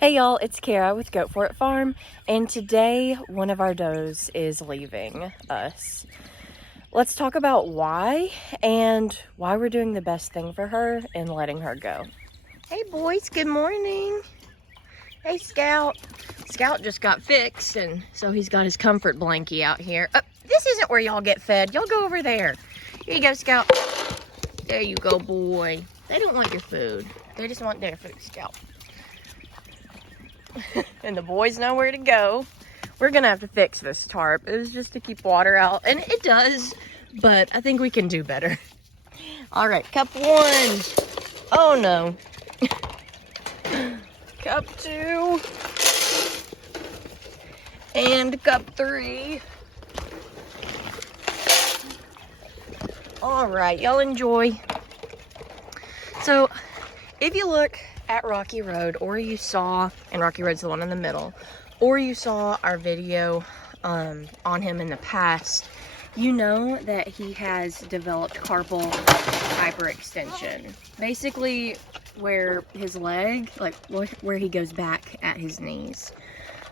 Hey y'all, it's Carah with Goat For It Farm, and today one of our does is leaving us. Let's talk about why and why we're doing the best thing for her and letting her go. Hey boys, good morning. Hey Scout. Scout just got fixed, and so he's got his comfort blankie out here. This isn't where y'all get fed. Y'all go over there. Here you go, Scout. There you go, boy. They don't want your food. They just want their food, Scout. And the boys know where to go. We're gonna have to fix this tarp. It was just to keep water out, and it does, but I think we can do better. All right, cup 1. Oh no. Cup 2. And cup 3. All right, y'all enjoy. So, if you look at Rocky Road, or you saw, and Rocky Road's the one in the middle, or you saw our video on him in the past, you know that he has developed carpal hyperextension. Basically, where his leg, like where he goes back at his knees.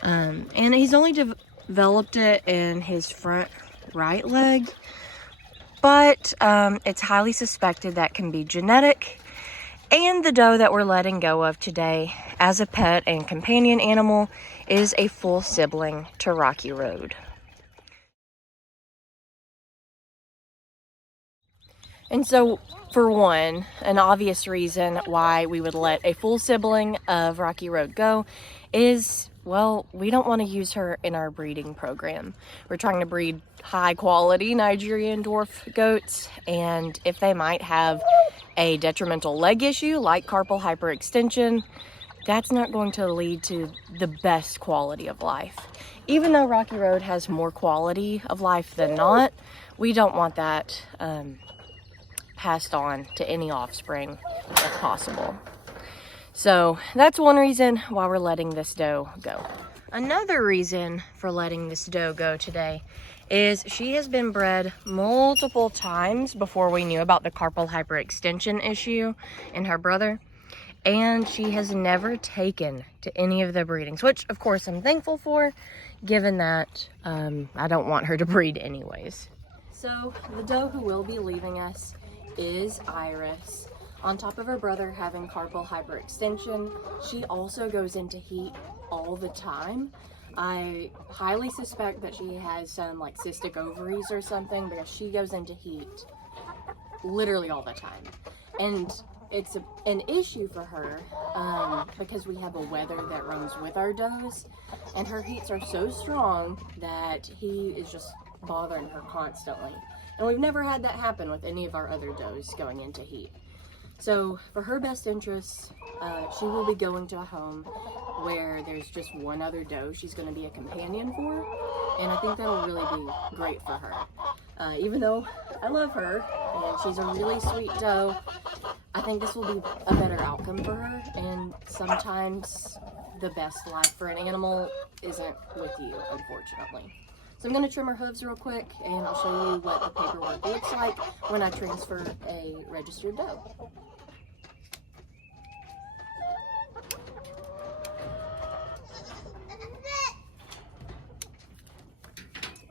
And he's only developed it in his front right leg, but it's highly suspected that can be genetic. And the doe that we're letting go of today as a pet and companion animal is a full sibling to Rocky Road. And so, for one, an obvious reason why we would let a full sibling of Rocky Road go is, well, we don't want to use her in our breeding program. We're trying to breed high quality Nigerian dwarf goats, and if they might have a detrimental leg issue like carpal hyperextension, that's not going to lead to the best quality of life. Even though Rocky Road has more quality of life than not, we don't want that passed on to any offspring if possible. So that's one reason why we're letting this doe go. Another reason for letting this doe go today is she has been bred multiple times before we knew about the carpal hyperextension issue in her brother, and she has never taken to any of the breedings, which of course I'm thankful for, given that I don't want her to breed anyways. So the doe who will be leaving us is Iris. On top of her brother having carpal hyperextension, she also goes into heat all the time. I highly suspect that she has some like cystic ovaries or something, because she goes into heat literally all the time. And it's an issue for her because we have a wether that runs with our does, and her heats are so strong that he is just bothering her constantly. And we've never had that happen with any of our other does going into heat. So for her best interests, she will be going to a home where there's just one other doe she's going to be a companion for, and I think that'll really be great for her. Even though I love her and she's a really sweet doe, I think this will be a better outcome for her, and sometimes the best life for an animal isn't with you, unfortunately. So I'm going to trim her hooves real quick, and I'll show you what the paperwork looks like when I transfer a registered doe.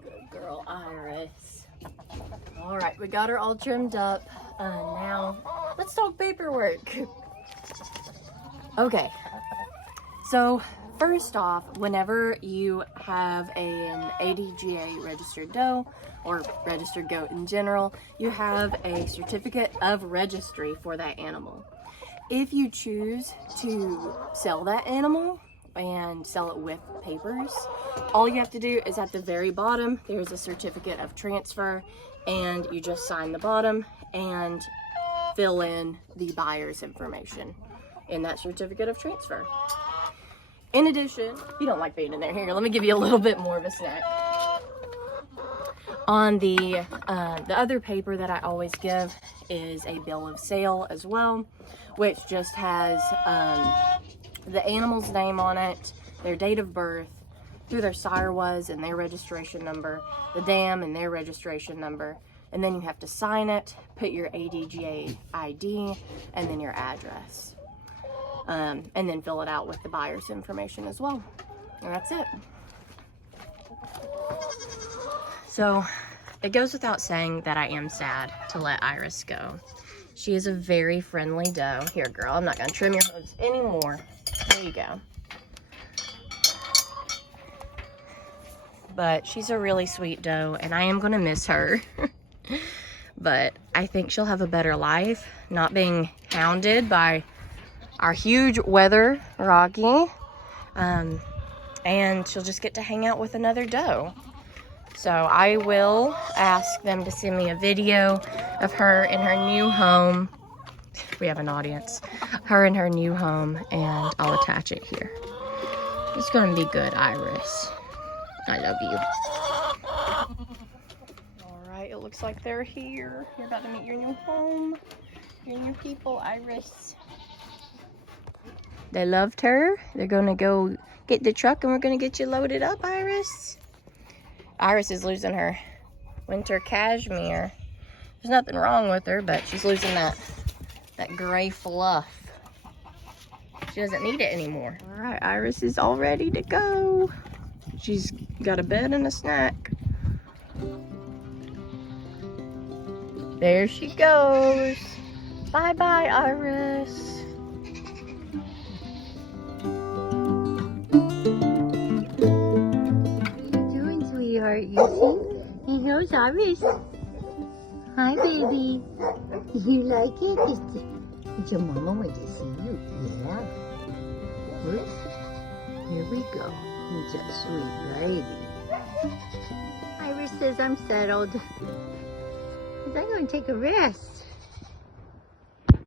Good girl, Iris. All right, we got her all trimmed up. Now, let's talk paperwork. Okay, so first off, whenever you have an ADGA registered doe, or registered goat in general, you have a certificate of registry for that animal. If you choose to sell that animal and sell it with papers, all you have to do is at the very bottom, there's a certificate of transfer, and you just sign the bottom and fill in the buyer's information in that certificate of transfer. In addition, you don't like being in there. Here, let me give you a little bit more of a snack. On the other paper that I always give is a bill of sale as well, which just has the animal's name on it, their date of birth, who their sire was and their registration number, the dam and their registration number, and then you have to sign it, put your ADGA ID, and then your address. and then fill it out with the buyer's information as well. And that's it. So it goes without saying that I am sad to let Iris go. She is a very friendly doe. Here, girl, I'm not gonna trim your hooves anymore. There you go. But she's a really sweet doe, and I am gonna miss her. But I think she'll have a better life, not being hounded by our huge weather Rocky. And she'll just get to hang out with another doe. So I will ask them to send me a video of her in her new home. We have an audience. Her in her new home, and I'll attach it here. It's gonna be good, Iris. I love you. All right, it looks like they're here. You're about to meet your new home, your new people, Iris. They loved her. They're gonna go get the truck and we're gonna get you loaded up, Iris. Iris is losing her winter cashmere. There's nothing wrong with her, but she's losing that gray fluff. She doesn't need it anymore. All right, Iris is all ready to go. She's got a bed and a snack. There she goes. Bye-bye, Iris. Sweetheart, you see? And here's Iris. Hi, baby. You like it? It's your mama went to see you. Yeah. Whoops. Here we go. You're just sweet baby. Iris says I'm settled. I'm going to take a rest.